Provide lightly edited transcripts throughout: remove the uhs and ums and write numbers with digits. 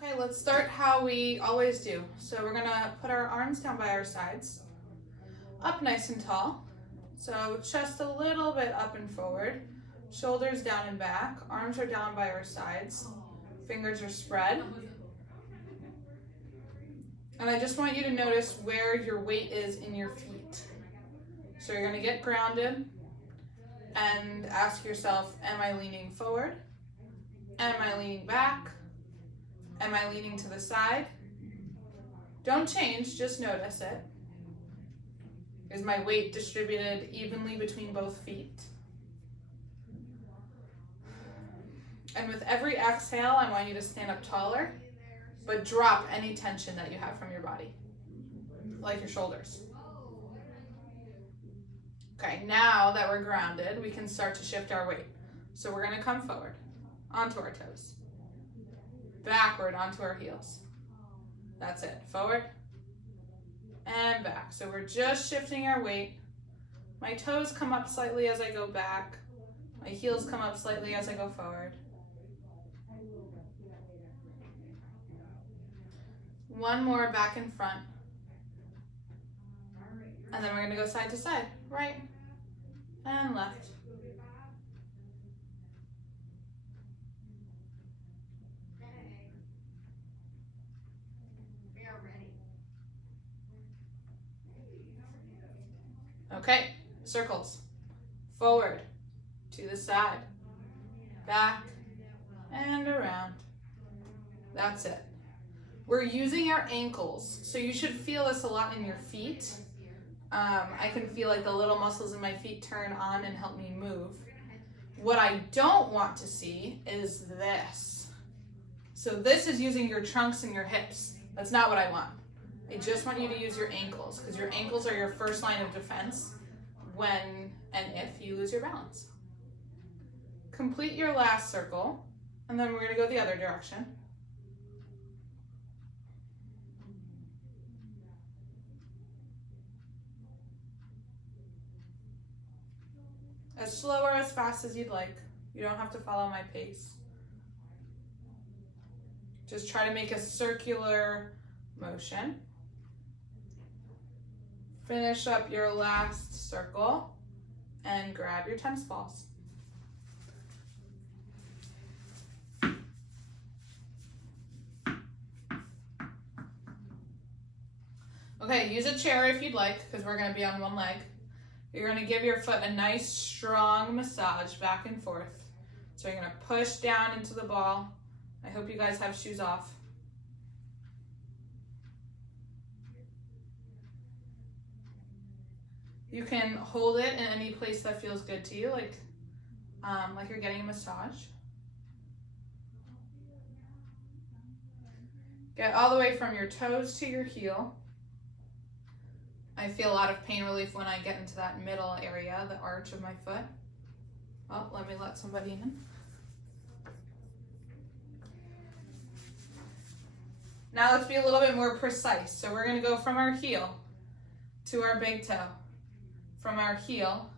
Okay, let's start how we always do. So we're gonna put our arms down by our sides, up nice and tall. So chest a little bit up and forward, shoulders down and back, arms are down by our sides, fingers are spread. And I just want you to notice where your weight is in your feet. So you're gonna get grounded and ask yourself, am I leaning forward? Am I leaning back? Am I leaning to the side? Don't change, just notice it. Is my weight distributed evenly between both feet? And with every exhale, I want you to stand up taller, but drop any tension that you have from your body, like your shoulders. Okay, now that we're grounded, we can start to shift our weight. So we're gonna come forward, onto our toes, backward onto our heels. That's it, forward and back. So we're just shifting our weight. My toes come up slightly as I go back. My heels come up slightly as I go forward. One more back and front. And then we're gonna go side to side, right and left. Okay, circles. Forward, to the side, back, and around. That's it. We're using our ankles, so you should feel this a lot in your feet. I can feel like the little muscles in my feet turn on and help me move. What I don't want to see is this. So this is using your trunks and your hips. That's not what I want. I just want you to use your ankles, because your ankles are your first line of defense when and if you lose your balance. Complete your last circle, and then we're going to go the other direction. As slow or as fast as you'd like. You don't have to follow my pace. Just try to make a circular motion. Finish up your last circle and grab your tennis balls. Okay, use a chair if you'd like, because we're going to be on one leg. You're going to give your foot a nice strong massage back and forth. So you're going to push down into the ball. I hope you guys have shoes off. You can hold it in any place that feels good to you, like you're getting a massage. Get all the way from your toes to your heel. I feel a lot of pain relief when I get into that middle area, the arch of my foot. Oh, let me let somebody in. Now let's be a little bit more precise. So we're going to go from our heel to our big toe, from our heel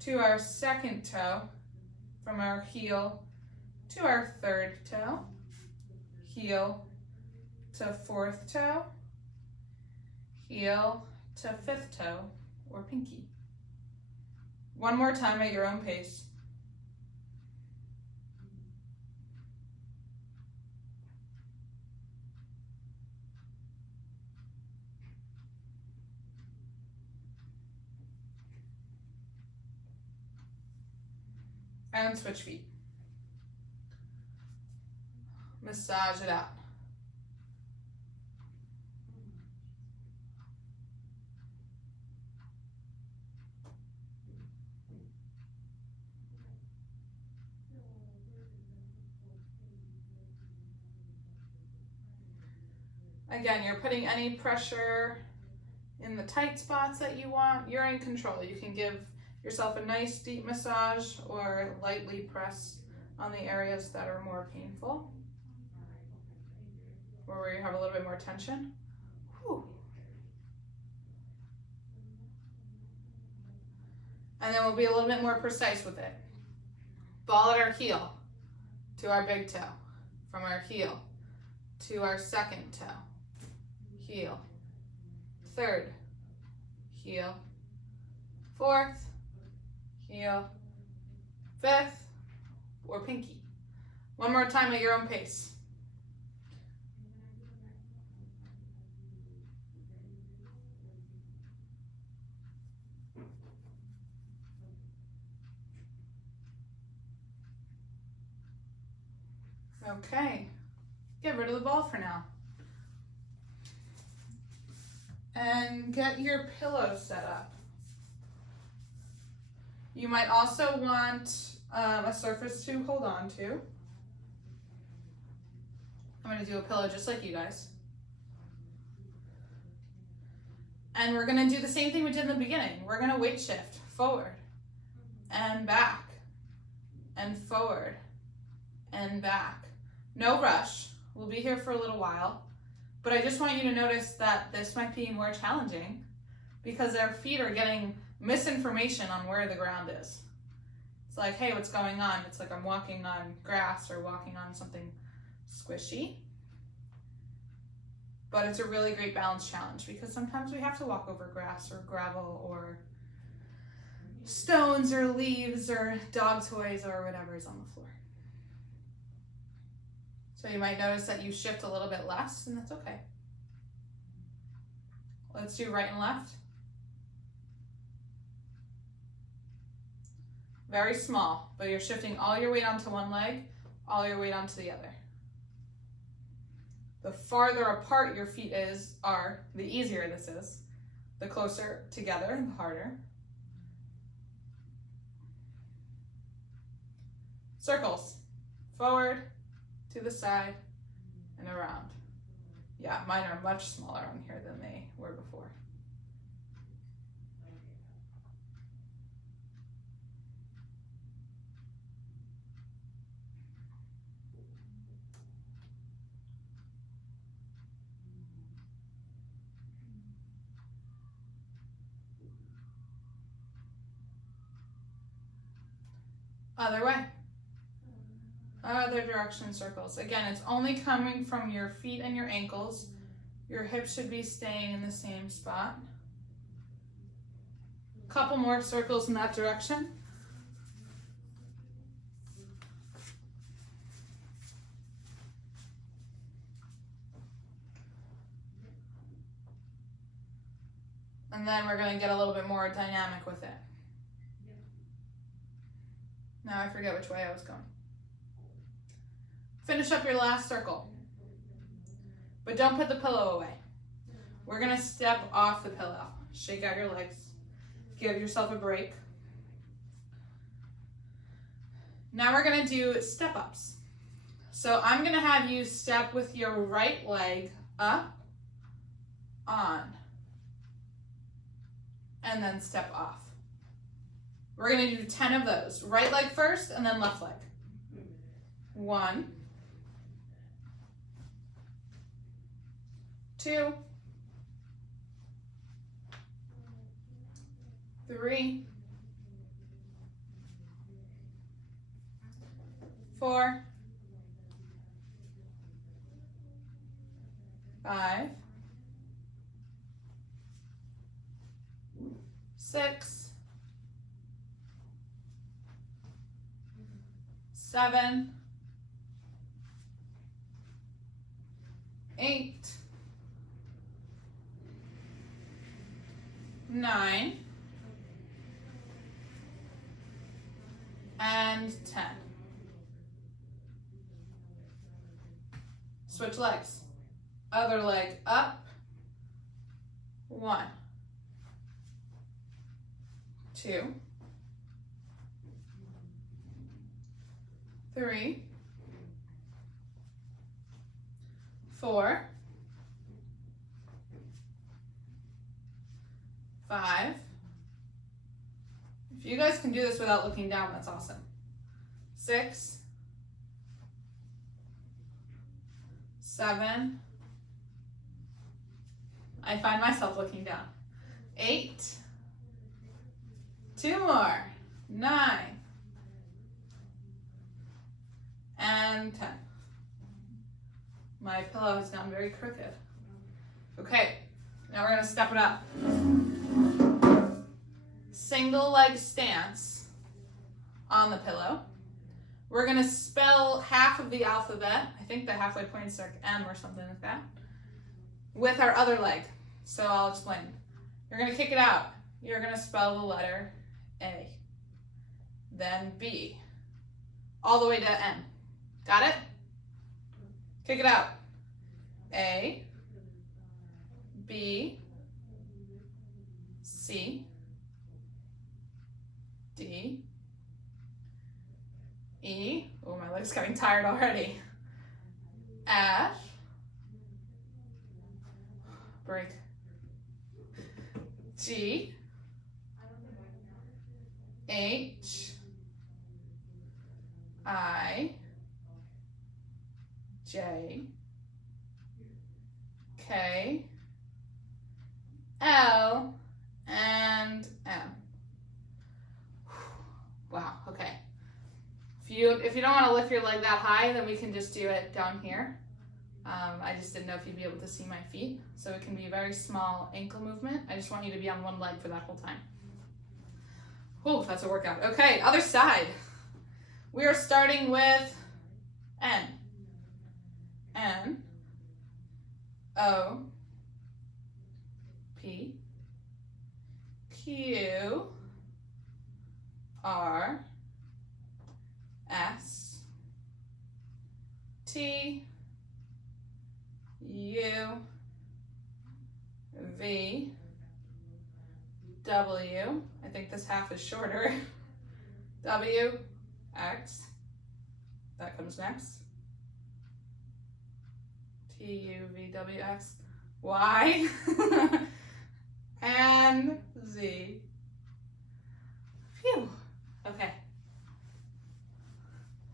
to our second toe, from our heel to our third toe, heel to fourth toe, heel to fifth toe or pinky. One more time at your own pace. And switch feet. Massage it out. Again, you're putting any pressure in the tight spots that you want. You're in control. You can give yourself a nice deep massage or lightly press on the areas that are more painful or where you have a little bit more tension. Whew. And then we'll be a little bit more precise with it. Ball at our heel to our big toe, from our heel to our second toe. Heel. Third. Heel. Fourth. Heel. Fifth. Or pinky. One more time at your own pace. Okay, get rid of the ball for now. And get your pillow set up. You might also want a surface to hold on to. I'm going to do a pillow just like you guys. And we're going to do the same thing we did in the beginning. We're going to weight shift forward and back and forward and back. No rush. We'll be here for a little while. But I just want you to notice that this might be more challenging because our feet are getting misinformation on where the ground is. It's like, hey, what's going on? It's like I'm walking on grass or walking on something squishy. But it's a really great balance challenge because sometimes we have to walk over grass or gravel or stones or leaves or dog toys or whatever is on the floor. So you might notice that you shift a little bit less, and that's okay. Let's do right and left. Very small, but you're shifting all your weight onto one leg, all your weight onto the other. The farther apart your feet are, the easier this is. The closer together, the harder. Circles. Forward, to the side, and around. Yeah, mine are much smaller on here than they were before. Other way. Other direction circles. Again, it's only coming from your feet and your ankles. Your hips should be staying in the same spot. A couple more circles in that direction. And then we're going to get a little bit more dynamic with it. Now I forget which way I was going. Finish up your last circle. But don't put the pillow away. We're going to step off the pillow. Shake out your legs. Give yourself a break. Now we're going to do step-ups. So I'm going to have you step with your right leg up, on, and then step off. We're going to do 10 of those. Right leg first and then left leg. 1, 2, 3, 4, 5, 6, 7, 8, 9, and 10. Switch legs. Other leg up. 1, 2, 3, 4, 5. If you guys can do this without looking down, that's awesome. 6, 7. I find myself looking down. 8. 2 more. 9. And 10. My pillow has gotten very crooked. Okay, now we're gonna step it up. Single leg stance on the pillow. We're gonna spell half of the alphabet. I think the halfway point's like M or something like that. With our other leg. So I'll explain. You're gonna kick it out. You're gonna spell the letter A. Then B. All the way to N. Got it? Kick it out. A, B, C, D, E. Oh, my leg's getting tired already. F, break. G, H, I, J, K, L, and M. Wow, okay. If you don't want to lift your leg that high, then we can just do it down here. I just didn't know if you'd be able to see my feet. So it can be a very small ankle movement. I just want you to be on one leg for that whole time. Oh, that's a workout. Okay, other side. We are starting with N. N, O, P, Q, R, S, T, U, V, W. I think this half is shorter. W, X. That comes next. T, U, V, W, X, Y, and Z. Phew. Okay.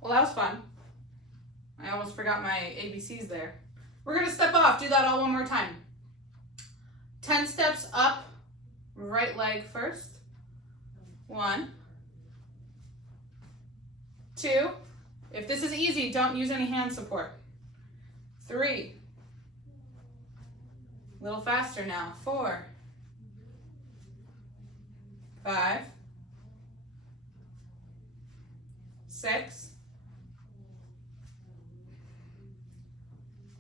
Well, that was fun. I almost forgot my ABCs there. We're going to step off. Do that all one more time. 10 steps up, right leg first. 1, 2. If this is easy, don't use any hand support. 3. A little faster now. 4, 5, 6,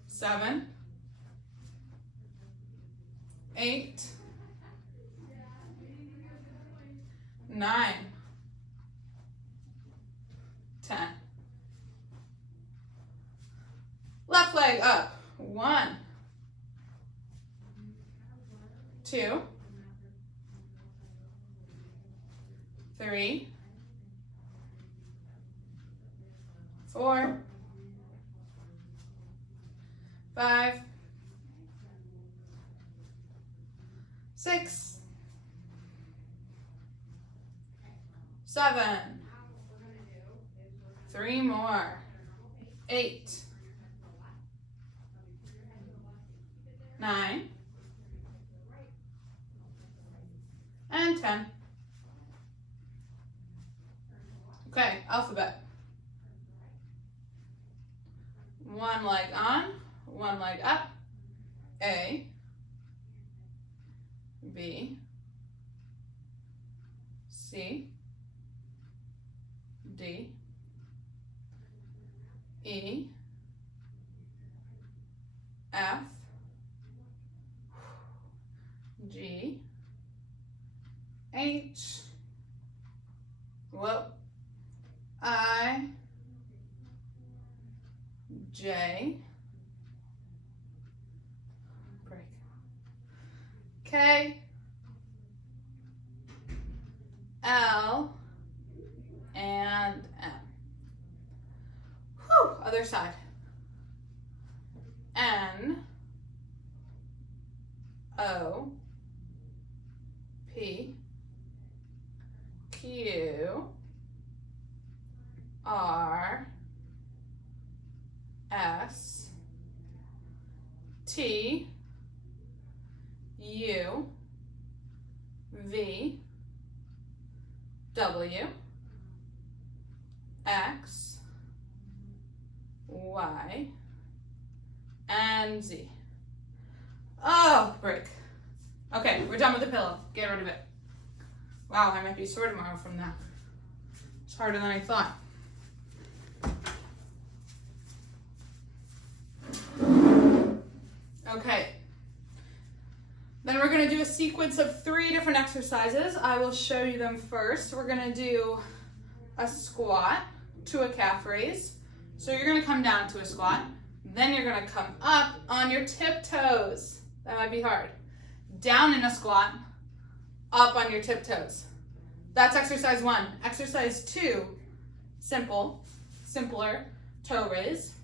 7, 8, 9, 10. Left leg up. 1, 2, 3, 4, 5, 6, 7, 3 more, 8, 9, and 10. Okay, alphabet. One leg on, one leg up. A, B, C, D, E, F, G, H, whoa, I, J, break, K, L, and M. Whew, other side. N, O, P, Q, R, S, T, U, V, W, X, Y, and Z. Oh, break. Okay, we're done with the pillow. Get rid of it. Wow, I might be sore tomorrow from that. It's harder than I thought. Okay. Then we're going to do a sequence of 3 different exercises. I will show you them first. We're going to do a squat to a calf raise. So you're going to come down to a squat. Then you're going to come up on your tiptoes. That might be hard. Down in a squat, up on your tiptoes. That's exercise 1. Exercise 2, simpler, toe raise.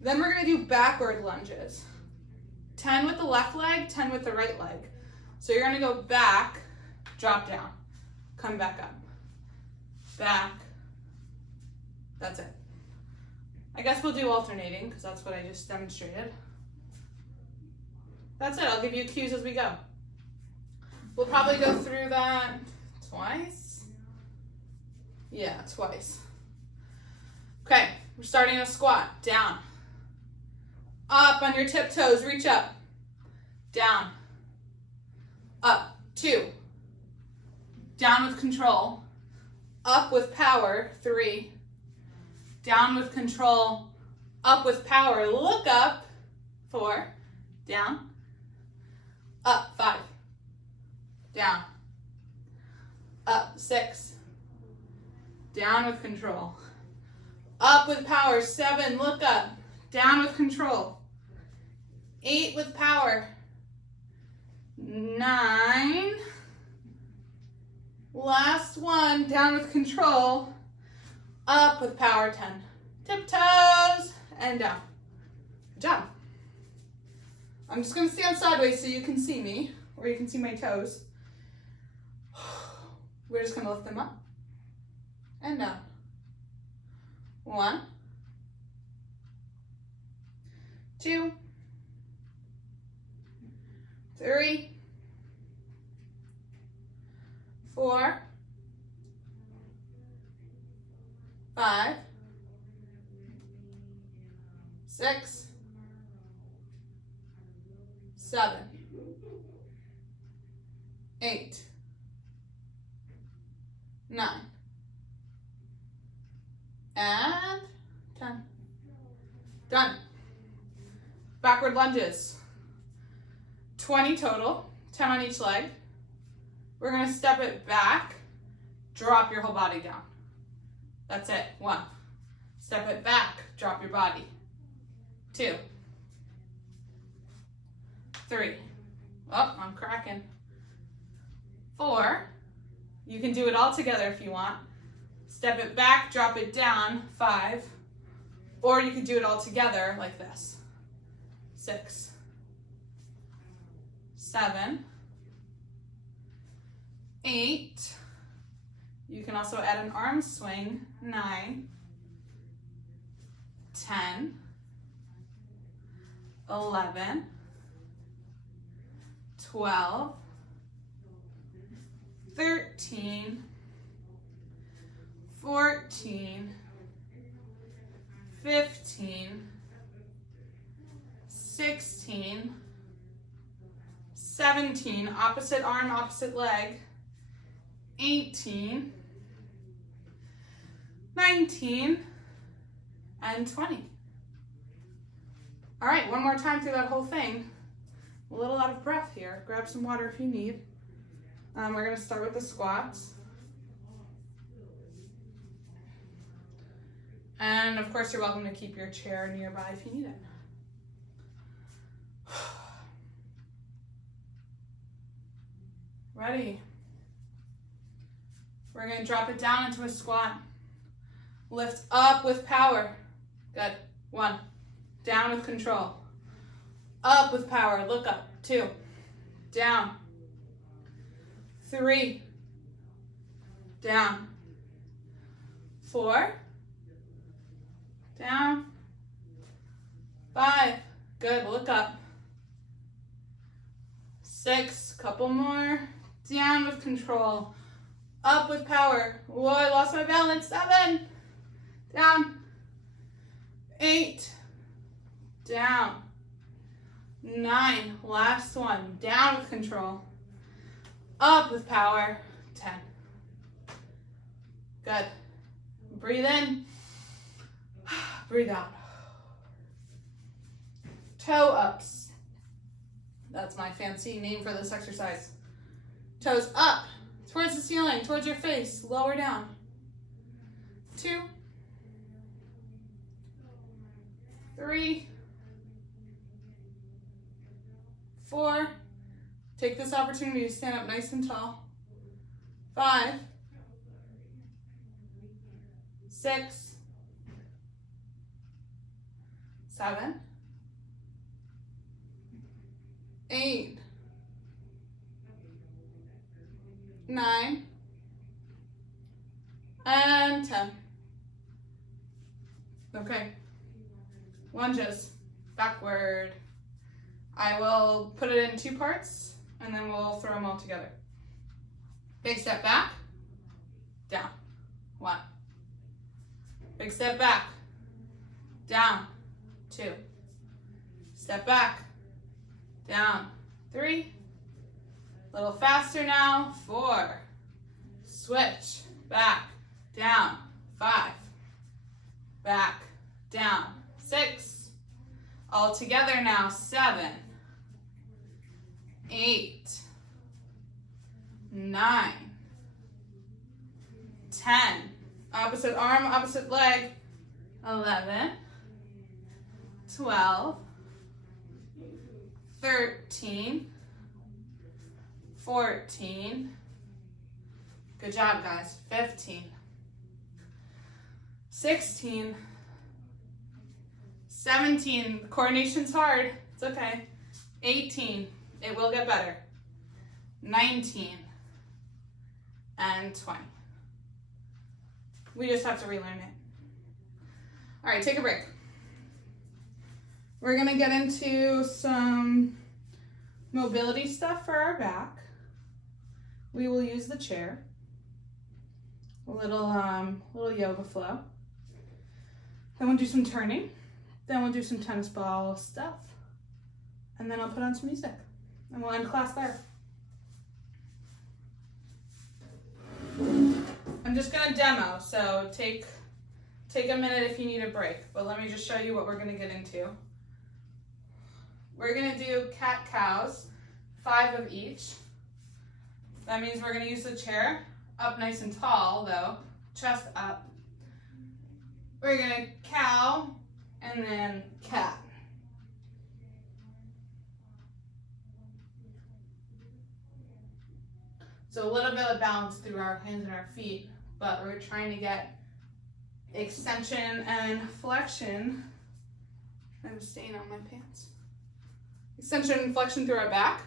Then we're going to do backward lunges. 10 with the left leg, 10 with the right leg. So you're going to go back, drop down, come back up, back. That's it. I guess we'll do alternating because that's what I just demonstrated. That's it. I'll give you cues as we go. We'll probably go through that twice. Yeah, twice. Okay, we're starting a squat. Down. Up on your tiptoes. Reach up. Down. Up. 2. Down with control. Up with power. 3. Down with control. Up with power. Look up. 4. Down. Up. 5. Down. Up. 6. Down with control. Up with power. 7. Look up. Down with control. 8 with power. 9. Last one. Down with control. Up with power. 10. Tiptoes and down. Good job. I'm just going to stand sideways so you can see me, or you can see my toes. We're just going to lift them up and down. 1, 2, 3, 4, 5, 6, 7, 8, 9, and 10. Done. Backward lunges. 20 total, 10 on each leg. We're going to step it back, drop your whole body down. That's it. 1. Step it back, drop your body. 2. 3. Oh, I'm cracking. 4. You can do it all together if you want. Step it back, drop it down. 5. Or you can do it all together like this. 6. 7. 8. You can also add an arm swing. 9. 10. 11. 12. 13. 14. 15. 16. 17. Opposite arm, opposite leg. 18. 19. And 20. All right, one more time through that whole thing. A little out of breath here. Grab some water if you need. We're going to start with the squats. And of course, you're welcome to keep your chair nearby if you need it. Ready? We're going to drop it down into a squat. Lift up with power. Good. 1. Down with control. Up with power. Look up. 2. Down. 3. Down. 4. Down. 5. Good. Look up. 6. Couple more. Down with control. Up with power. Whoa, I lost my balance. 7. Down. 8, down. 9, last one, down with control. Up with power, 10. Good. Breathe in, breathe out. Toe ups. That's my fancy name for this exercise. Toes up, towards the ceiling, towards your face, lower down. 2, 3, 4. Take this opportunity to stand up nice and tall. 5, 6, 7, 8, 9, and 10. Okay. Lunges, backward. I will put it in 2 parts, and then we'll throw them all together. Big step back, down, 1. Big step back, down, 2. Step back, down, 3. A little faster now, 4. Switch, back, down, 5. Back, down, 6. All together now, 7, 8, 9, 10. Opposite arm, opposite leg. 11, 12, 13, 14. Good job, guys. 15, 16, 17. Coordination's hard. It's okay. 18. It will get better. 19 and 20. We just have to relearn it. All right, take a break. We're gonna get into some mobility stuff for our back. We will use the chair. A little yoga flow. Then we'll do some turning. Then we'll do some tennis ball stuff. And then I'll put on some music. And we'll end class there. I'm just gonna demo, so take a minute if you need a break. But let me just show you what we're gonna get into. We're gonna do cat-cows, 5 of each. That means we're gonna use the chair, up nice and tall though, chest up. We're gonna cow, and then cat. So a little bit of balance through our hands and our feet, but we're trying to get extension and flexion. I have a stain on my pants. Extension and flexion through our back.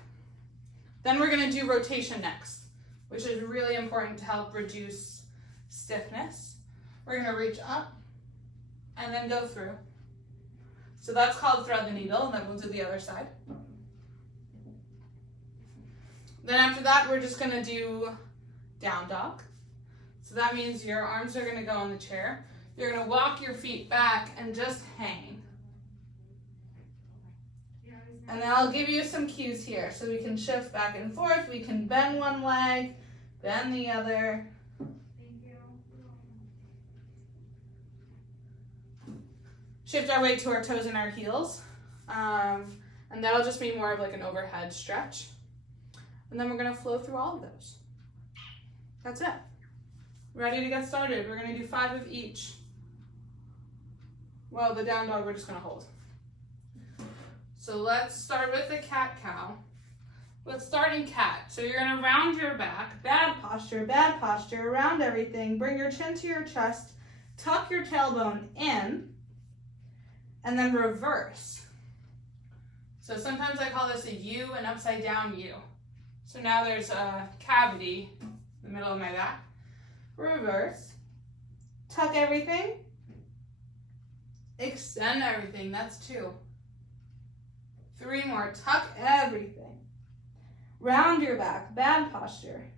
Then we're gonna do rotation next, which is really important to help reduce stiffness. We're gonna reach up and then go through. So that's called thread the needle, and then we'll do the other side. Then after that, we're just gonna do down dog. So that means your arms are gonna go on the chair. You're gonna walk your feet back and just hang. And then I'll give you some cues here. So we can shift back and forth. We can bend one leg, bend the other. Shift our weight to our toes and our heels. And that'll just be more of like an overhead stretch. And then we're gonna flow through all of those. That's it. Ready to get started. We're gonna do 5 of each. Well, the down dog we're just gonna hold. So let's start with the cat-cow. Let's start in cat. So you're gonna round your back, bad posture, round everything. Bring your chin to your chest, tuck your tailbone in, and then reverse. So sometimes I call this a U, an upside down U. So now there's a cavity in the middle of my back. Reverse, tuck everything, extend everything, that's 2. 3 more, tuck everything. Round your back, bad posture.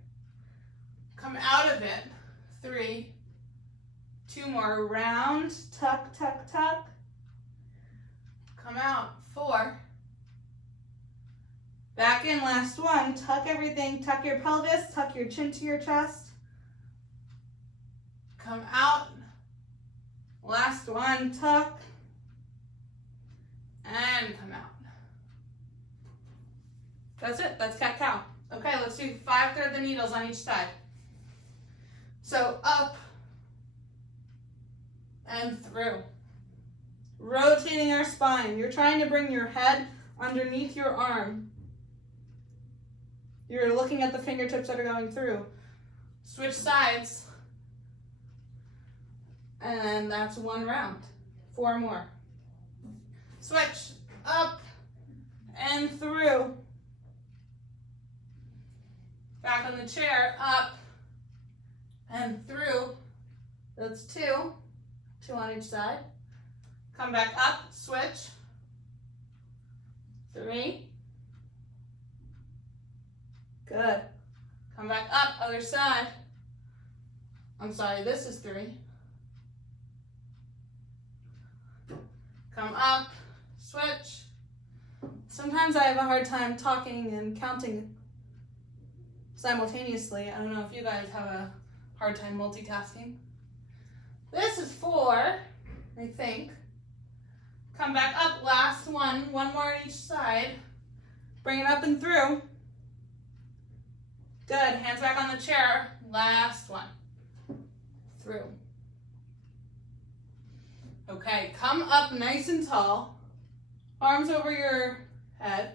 Come out of it, 3. 2 more, round, tuck, tuck, tuck. come out, 4. Back in, last one, tuck everything, tuck your pelvis, tuck your chin to your chest. Come out, last one, tuck, and come out. That's it, that's cat-cow. Okay, let's do 5 thread the needles on each side. So up and through. Rotating our spine. You're trying to bring your head underneath your arm. You're looking at the fingertips that are going through. Switch sides. And that's 1 round. 4 more. Switch. Up and through. Back on the chair. Up and through. That's 2. 2 on each side. Come back up. Switch. 3. Good. Come back up, other side. I'm sorry, this is 3. Come up, switch. Sometimes I have a hard time talking and counting simultaneously. I don't know if you guys have a hard time multitasking. This is 4, I think. Come back up, last one. 1 more on each side. Bring it up and through. Good, hands back on the chair. Last one. Through. Okay, come up nice and tall. Arms over your head.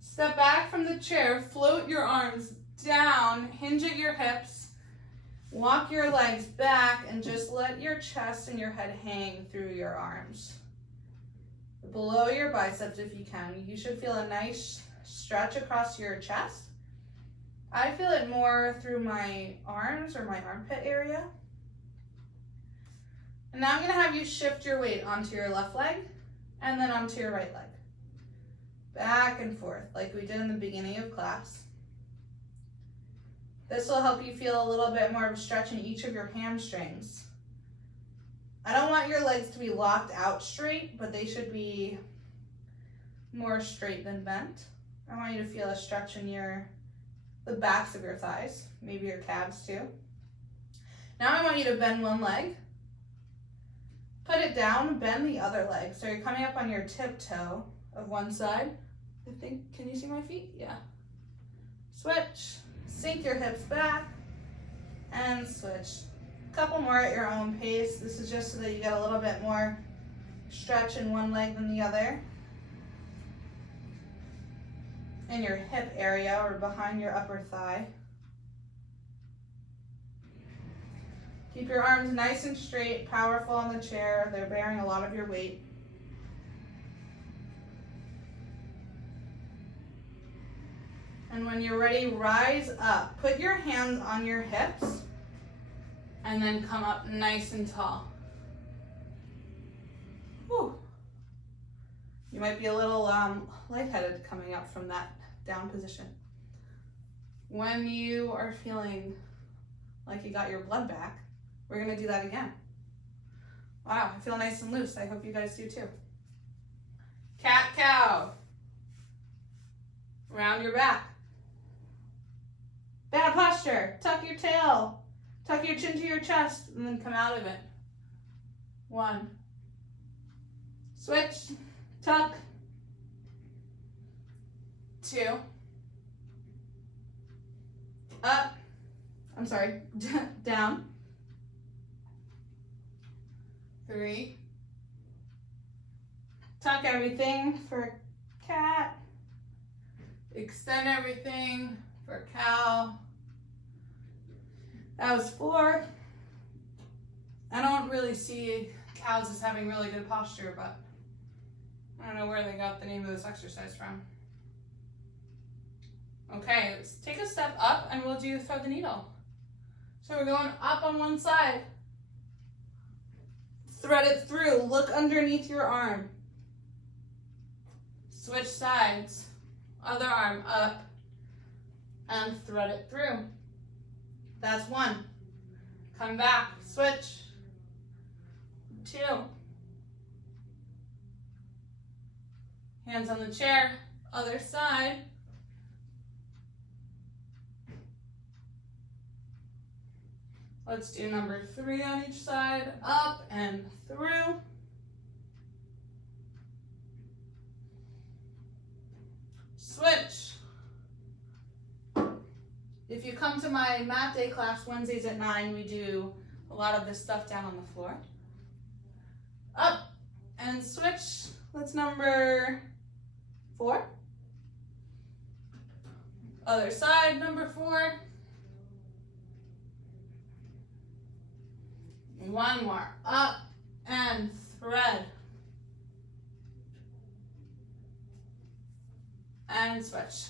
Step back from the chair, float your arms down, hinge at your hips. Walk your legs back and just let your chest and your head hang through your arms. Below your biceps if you can. You should feel a nice stretch across your chest. I feel it more through my arms or my armpit area. And now I'm going to have you shift your weight onto your left leg and then onto your right leg. Back and forth like we did in the beginning of class. This will help you feel a little bit more of a stretch in each of your hamstrings. I don't want your legs to be locked out straight, but they should be more straight than bent. I want you to feel a stretch in the backs of your thighs, maybe your calves too. Now I want you to bend one leg, put it down, bend the other leg. So you're coming up on your tiptoe of one side. I think, can you see my feet? Yeah. Switch, sink your hips back, and switch. A couple more at your own pace. This is just so that you get a little bit more stretch in one leg than the other. In your hip area or behind your upper thigh. Keep your arms nice and straight, powerful on the chair. They're bearing a lot of your weight. And when you're ready, rise up. Put your hands on your hips and then come up nice and tall. Whew. You might be a little lightheaded coming up from that down position. When you are feeling like you got your blood back, we're gonna do that again. Wow, I feel nice and loose. I hope you guys do too. Cat cow. Round your back. Bad posture. Tuck your tail. Tuck your chin to your chest and then come out of it. 1. Switch. Tuck. 2. Up. I'm sorry. Down. 3. Tuck everything for cat. Extend everything for cow. That was 4. I don't really see cows as having really good posture, but I don't know where they got the name of this exercise from. Okay, let's take a step up and we'll do thread the needle. So we're going up on one side. Thread it through. Look underneath your arm. Switch sides. Other arm up and thread it through. That's 1. Come back. Switch. 2. Hands on the chair, other side. Let's do number 3 on each side, up and through. Switch. If you come to my mat day class Wednesdays at 9, we do a lot of this stuff down on the floor. Up and switch. That's number 4. Other side, number 4. One more, up and thread. And switch.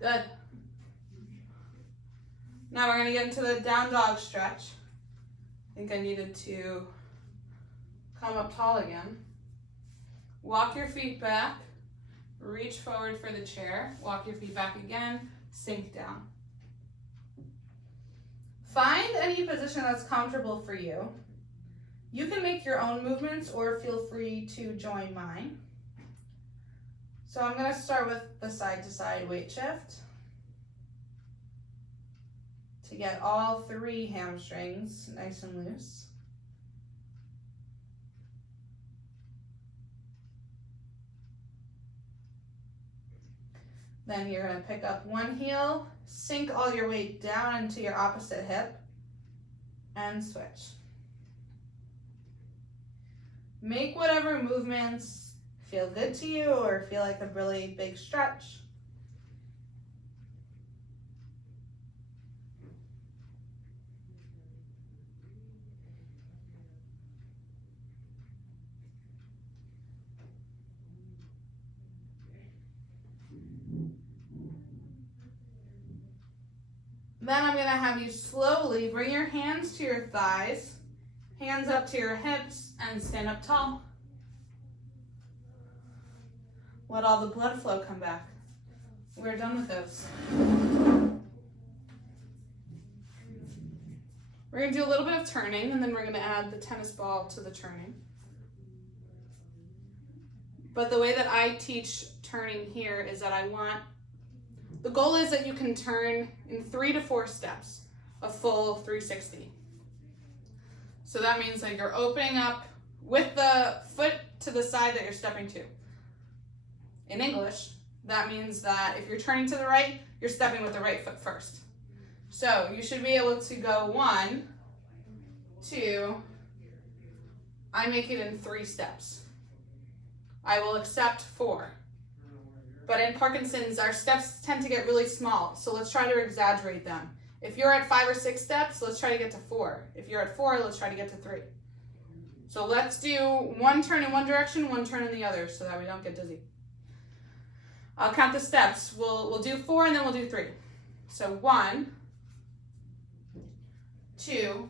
Good. Now we're going to get into the down dog stretch. I think I needed to come up tall again. Walk your feet back, reach forward for the chair, walk your feet back again, sink down. Find any position that's comfortable for you. You can make your own movements or feel free to join mine. So I'm going to start with the side to side weight shift to get all 3 hamstrings nice and loose. Then you're going to pick up one heel, sink all your weight down into your opposite hip, and switch. Make whatever movements feel good to you or feel like a really big stretch. Then I'm going to have you slowly bring your hands to your thighs, hands up to your hips, and stand up tall. Let all the blood flow come back. We're done with those. We're going to do a little bit of turning, and then we're going to add the tennis ball to the turning. But the way that I teach turning here is that the goal is that you can turn in 3 to 4 steps, a full 360. So that means that you're opening up with the foot to the side that you're stepping to. In English, that means that if you're turning to the right, you're stepping with the right foot first. So you should be able to go 1, 2, I make it in 3 steps. I will accept 4. But in Parkinson's, our steps tend to get really small, so let's try to exaggerate them. If you're at 5 or 6 steps, let's try to get to 4. If you're at 4, let's try to get to 3. So let's do 1 turn in one direction, 1 turn in the other, so that we don't get dizzy. I'll count the steps. We'll do 4 and then we'll do 3. So 1, 2,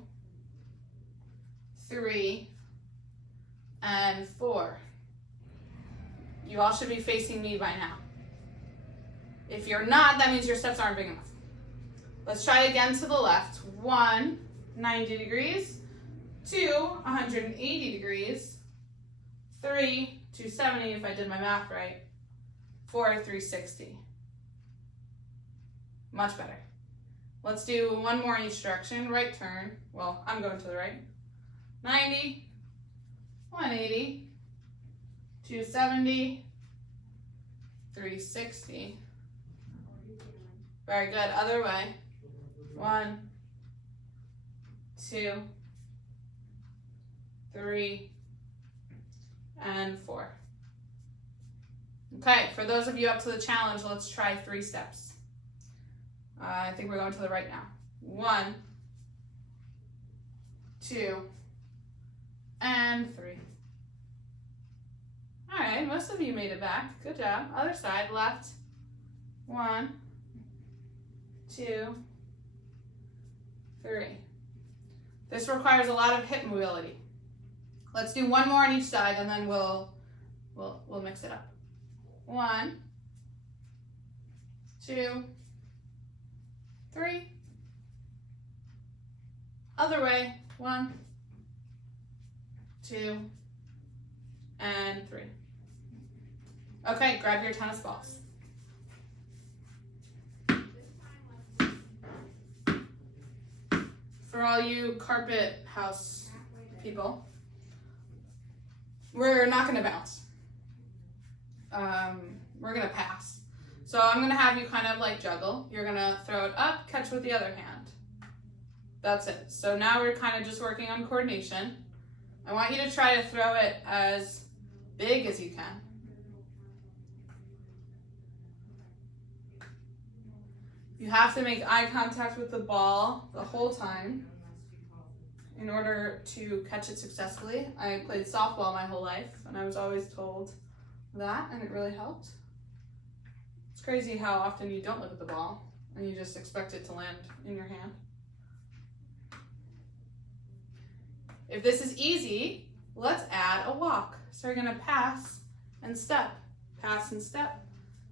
3, and 4. You all should be facing me by now. If you're not, that means your steps aren't big enough. Let's try again to the left. 1, 90 degrees. 2, 180 degrees. 3, 270 if I did my math right. 4, 360. Much better. Let's do 1 more in each direction. Right turn. Well, I'm going to the right. 90, 180, 270, 360. Very good. Other way. 1, 2, 3, and 4. Okay, for those of you up to the challenge, let's try 3 steps. I think we're going to the right now. 1, 2, and 3. All right, most of you made it back. Good job. Other side, left. 1, 2, 3. This requires a lot of hip mobility. Let's do 1 more on each side, and then we'll mix it up. 1, 2, 3. Other way. 1, 2, and 3. Okay, grab your tennis balls. For all you carpet house people, we're not going to bounce. We're going to pass. So I'm going to have you kind of like juggle. You're going to throw it up, catch with the other hand. That's it. So now we're kind of just working on coordination. I want you to try to throw it as big as you can. You have to make eye contact with the ball the whole time in order to catch it successfully. I played softball my whole life, and I was always told that, and it really helped. It's crazy how often you don't look at the ball, and you just expect it to land in your hand. If this is easy, let's add a walk. So we're gonna pass and step, pass and step,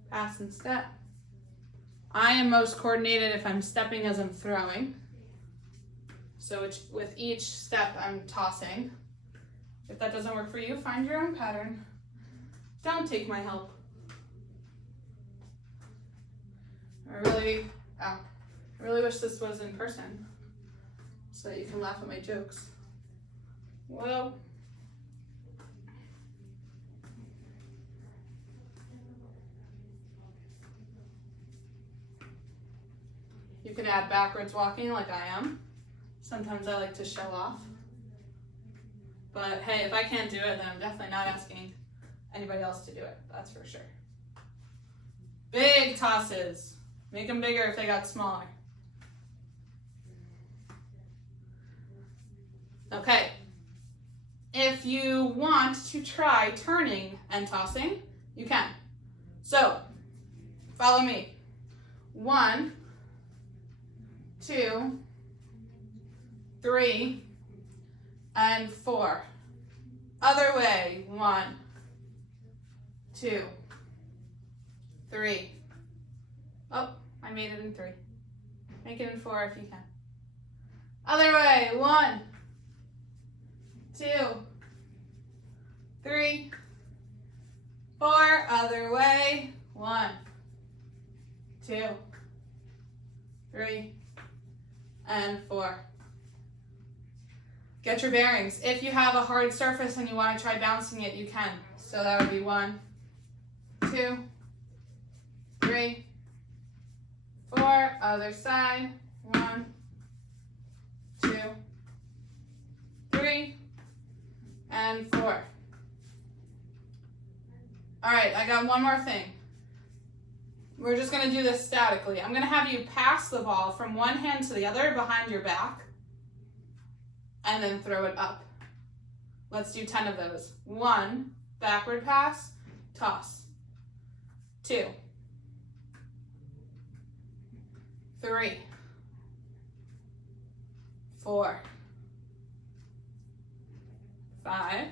pass and step. I am most coordinated if I'm stepping as I'm throwing. So with each step, I'm tossing. If that doesn't work for you, find your own pattern. Don't take my help. I really wish this was in person so that you can laugh at my jokes. Well, you can add backwards walking like I am. Sometimes I like to show off. But hey, if I can't do it, then I'm definitely not asking anybody else to do it. That's for sure. Big tosses. Make them bigger if they got smaller. Okay. If you want to try turning and tossing, you can. So, follow me. 1, 2, 3, and 4. Other way. 1, 2, 3. Oh, I made it in 3. Make it in 4 if you can. Other way. 1, 2, 3, 4. Other way. 1, 2, 3, and 4. Get your bearings. If you have a hard surface and you want to try bouncing it, you can. So that would be 1, 2, 3, 4. Other side. 1, 2, 3, and 4. All right, I got one more thing. We're just going to do this statically. I'm going to have you pass the ball from one hand to the other behind your back and then throw it up. Let's do 10 of those. 1, backward pass, toss. 2, 3, 4, 5,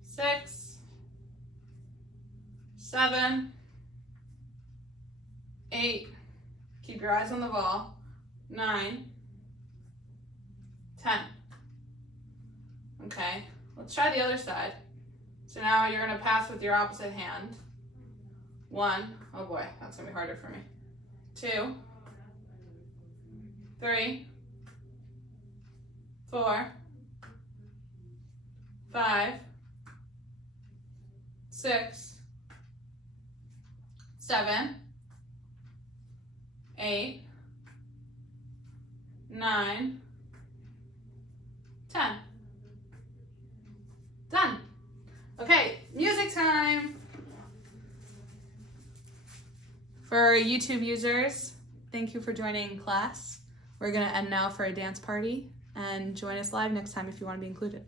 6, 7, 8, keep your eyes on the ball, 9, 10. Okay, let's try the other side. So now you're going to pass with your opposite hand. 1, oh boy, that's going to be harder for me. 2, 3, 4, 5, 6, 7, 8, 9, 10. Done. Okay, music time. For YouTube users, thank you for joining class. We're going to end now for a dance party, and join us live next time if you want to be included.